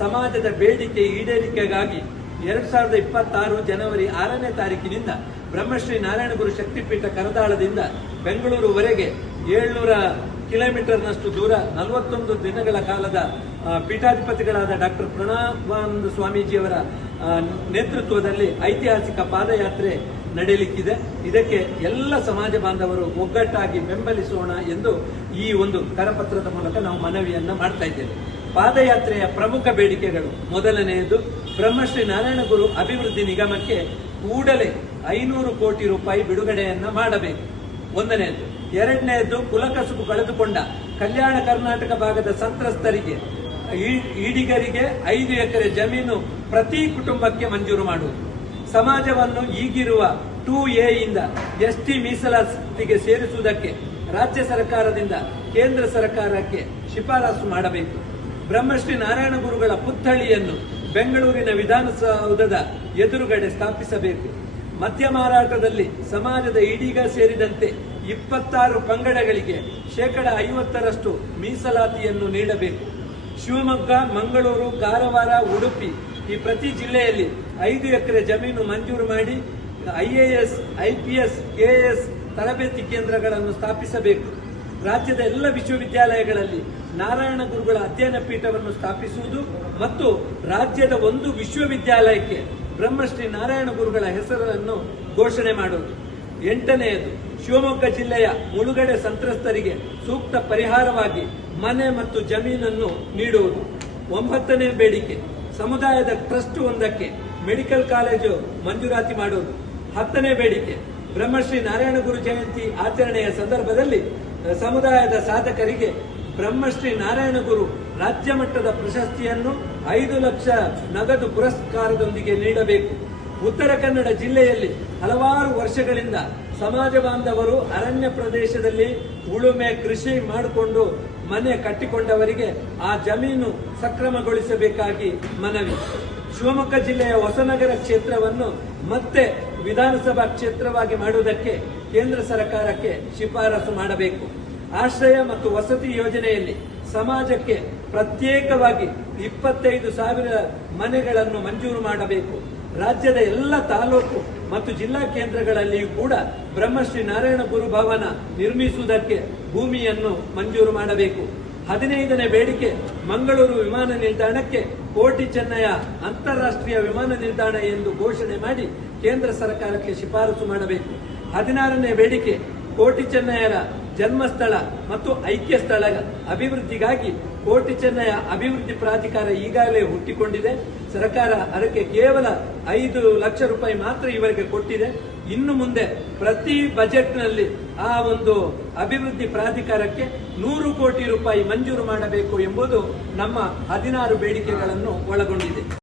ಸಮಾಜದ ಬೇಡಿಕೆ ಈಡೇರಿಕೆಗಾಗಿ 2026 ಜನವರಿ 6ನೇ ತಾರೀಕಿನಿಂದ ಬ್ರಹ್ಮಶ್ರೀ ನಾರಾಯಣಗುರು ಶಕ್ತಿಪೀಠ ಕರದಾಳದಿಂದ ಬೆಂಗಳೂರುವರೆಗೆ 700 ಕಿಲೋಮೀಟರ್ನಷ್ಟು ದೂರ 41 ದಿನಗಳ ಕಾಲದ ಪೀಠಾಧಿಪತಿಗಳಾದ ಡಾಕ್ಟರ್ ಪ್ರಣವಾನಂದ ಸ್ವಾಮೀಜಿಯವರ ನೇತೃತ್ವದಲ್ಲಿ ಐತಿಹಾಸಿಕ ಪಾದಯಾತ್ರೆ ನಡೆಯಲಿಕ್ಕಿದೆ. ಇದಕ್ಕೆ ಎಲ್ಲ ಸಮಾಜ ಬಾಂಧವರು ಒಗ್ಗಟ್ಟಾಗಿ ಬೆಂಬಲಿಸೋಣ ಎಂದು ಈ ಒಂದು ಕರಪತ್ರದ ಮೂಲಕ ನಾವು ಮನವಿಯನ್ನ ಮಾಡ್ತಾ ಇದ್ದೇವೆ. ಪಾದಯಾತ್ರೆಯ ಪ್ರಮುಖ ಬೇಡಿಕೆಗಳು: ಮೊದಲನೆಯದು, ಬ್ರಹ್ಮಶ್ರೀ ನಾರಾಯಣಗುರು ಅಭಿವೃದ್ಧಿ ನಿಗಮಕ್ಕೆ ಕೂಡಲೇ 500 ಕೋಟಿ ರೂಪಾಯಿ ಬಿಡುಗಡೆಯನ್ನ ಮಾಡಬೇಕು. ಒಂದನೆಯದು. ಎರಡನೆಯದು, ಕುಲಕಸುಬು ಕಳೆದುಕೊಂಡ ಕಲ್ಯಾಣ ಕರ್ನಾಟಕ ಭಾಗದ ಸಂತ್ರಸ್ತರಿಗೆ, ಈಡಿಗರಿಗೆ 5 ಎಕರೆ ಜಮೀನು ಪ್ರತಿ ಕುಟುಂಬಕ್ಕೆ ಮಂಜೂರು ಮಾಡುವುದು. ಸಮಾಜವನ್ನು ಈಗಿರುವ 2A ಯಿಂದ ST ಮೀಸಲಾತಿಗೆ ಸೇರಿಸುವುದಕ್ಕೆ ರಾಜ್ಯ ಸರ್ಕಾರದಿಂದ ಕೇಂದ್ರ ಸರ್ಕಾರಕ್ಕೆ ಶಿಫಾರಸು ಮಾಡಬೇಕು. ಬ್ರಹ್ಮಶ್ರೀ ನಾರಾಯಣ ಗುರುಗಳ ಪುತ್ಥಳಿಯನ್ನು ಬೆಂಗಳೂರಿನ ವಿಧಾನಸೌಧದ ಎದುರುಗಡೆ ಸ್ಥಾಪಿಸಬೇಕು. ಮದ್ಯ ಮಾರಾಟದಲ್ಲಿ ಸಮಾಜದ ಈಡಿಗ ಸೇರಿದಂತೆ 26 ಪಂಗಡಗಳಿಗೆ 50% ಮೀಸಲಾತಿಯನ್ನು ನೀಡಬೇಕು. ಶಿವಮೊಗ್ಗ, ಮಂಗಳೂರು, ಕಾರವಾರ, ಉಡುಪಿ ಈ ಪ್ರತಿ ಜಿಲ್ಲೆಯಲ್ಲಿ 5 ಎಕರೆ ಜಮೀನು ಮಂಜೂರು ಮಾಡಿ IAS, IPS, KS ತರಬೇತಿ ಕೇಂದ್ರಗಳನ್ನು ಸ್ಥಾಪಿಸಬೇಕು. ರಾಜ್ಯದ ಎಲ್ಲ ವಿಶ್ವವಿದ್ಯಾಲಯಗಳಲ್ಲಿ ನಾರಾಯಣ ಗುರುಗಳ ಅಧ್ಯಯನ ಪೀಠವನ್ನು ಸ್ಥಾಪಿಸುವುದು ಮತ್ತು ರಾಜ್ಯದ ಒಂದು ವಿಶ್ವವಿದ್ಯಾಲಯಕ್ಕೆ ಬ್ರಹ್ಮಶ್ರೀ ನಾರಾಯಣ ಗುರುಗಳ ಹೆಸರನ್ನು ಘೋಷಣೆ ಮಾಡುವುದು. 8ನೆಯದು, ಶಿವಮೊಗ್ಗ ಜಿಲ್ಲೆಯ ಮುಳುಗಡೆ ಸಂತ್ರಸ್ತರಿಗೆ ಸೂಕ್ತ ಪರಿಹಾರವಾಗಿ ಮನೆ ಮತ್ತು ಜಮೀನನ್ನು ನೀಡುವುದು. 9ನೇ ಬೇಡಿಕೆ, ಸಮುದಾಯದ ಟ್ರಸ್ಟ್ ಒಂದಕ್ಕೆ ಮೆಡಿಕಲ್ ಕಾಲೇಜು ಮಂಜೂರಾತಿ ಮಾಡುವುದು. 10ನೇ ಬೇಡಿಕೆ, ಬ್ರಹ್ಮಶ್ರೀ ನಾರಾಯಣ ಗುರು ಜಯಂತಿ ಆಚರಣೆಯ ಸಂದರ್ಭದಲ್ಲಿ ಸಮುದಾಯದ ಸಾಧಕರಿಗೆ ಬ್ರಹ್ಮಶ್ರೀ ನಾರಾಯಣ ಗುರು ರಾಜ್ಯ ಮಟ್ಟದ ಪ್ರಶಸ್ತಿಯನ್ನು 5 ಲಕ್ಷ ನಗದು ಪುರಸ್ಕಾರದೊಂದಿಗೆ ನೀಡಬೇಕು. ಉತ್ತರ ಕನ್ನಡ ಜಿಲ್ಲೆಯಲ್ಲಿ ಹಲವಾರು ವರ್ಷಗಳಿಂದ ಸಮಾಜ ಬಾಂಧವರು ಅರಣ್ಯ ಪ್ರದೇಶದಲ್ಲಿ ಉಳುಮೆ ಕೃಷಿ ಮಾಡಿಕೊಂಡು ಮನೆ ಕಟ್ಟಿಕೊಂಡವರಿಗೆ ಆ ಜಮೀನು ಸಕ್ರಮಗೊಳಿಸಬೇಕಾಗಿ ಮನವಿ. ಶಿವಮೊಗ್ಗ ಜಿಲ್ಲೆಯ ಹೊಸನಗರ ಕ್ಷೇತ್ರವನ್ನು ಮತ್ತೆ ವಿಧಾನಸಭಾ ಕ್ಷೇತ್ರವಾಗಿ ಮಾಡುವುದಕ್ಕೆ ಕೇಂದ್ರ ಸರ್ಕಾರಕ್ಕೆ ಶಿಫಾರಸು ಮಾಡಬೇಕು. ಆಶ್ರಯ ಮತ್ತು ವಸತಿ ಯೋಜನೆಯಲ್ಲಿ ಸಮಾಜಕ್ಕೆ ಪ್ರತ್ಯೇಕವಾಗಿ 25,000 ಮನೆಗಳನ್ನು ಮಂಜೂರು ಮಾಡಬೇಕು. ರಾಜ್ಯದ ಎಲ್ಲ ತಾಲೂಕು ಮತ್ತು ಜಿಲ್ಲಾ ಕೇಂದ್ರಗಳಲ್ಲಿಯೂ ಕೂಡ ಬ್ರಹ್ಮಶ್ರೀ ನಾರಾಯಣ ಗುರು ಭವನ ನಿರ್ಮಿಸುವುದಕ್ಕೆ ಭೂಮಿಯನ್ನು ಮಂಜೂರು ಮಾಡಬೇಕು. 15ನೇ ಬೇಡಿಕೆ, ಮಂಗಳೂರು ವಿಮಾನ ನಿಲ್ದಾಣಕ್ಕೆ ಕೋಟಿ ಚೆನ್ನಯ್ಯ ಅಂತಾರಾಷ್ಟ್ರೀಯ ವಿಮಾನ ನಿಲ್ದಾಣ ಎಂದು ಘೋಷಣೆ ಮಾಡಿ ಕೇಂದ್ರ ಸರ್ಕಾರಕ್ಕೆ ಶಿಫಾರಸು ಮಾಡಬೇಕು. 16ನೇ ಬೇಡಿಕೆ, ಕೋಟಿ ಚೆನ್ನಯ್ಯರ ಜನ್ಮಸ್ಥಳ ಮತ್ತು ಐಕ್ಯ ಸ್ಥಳ ಅಭಿವೃದ್ಧಿಗಾಗಿ ಕೋಟಿ ಚೆನ್ನಯ್ಯ ಅಭಿವೃದ್ಧಿ ಪ್ರಾಧಿಕಾರ ಈಗಾಗಲೇ ಹುಟ್ಟಿಕೊಂಡಿದೆ. ಸರ್ಕಾರ ಅದಕ್ಕೆ ಕೇವಲ 5 ಲಕ್ಷ ರೂಪಾಯಿ ಮಾತ್ರ ಇವರಿಗೆ ಕೊಟ್ಟಿದೆ. ಇನ್ನು ಮುಂದೆ ಪ್ರತಿ ಬಜೆಟ್ನಲ್ಲಿ ಆ ಒಂದು ಅಭಿವೃದ್ಧಿ ಪ್ರಾಧಿಕಾರಕ್ಕೆ 100 ಕೋಟಿ ರೂಪಾಯಿ ಮಂಜೂರು ಮಾಡಬೇಕು ಎಂಬುದು ನಮ್ಮ 16 ಬೇಡಿಕೆಗಳನ್ನು ಒಳಗೊಂಡಿದೆ.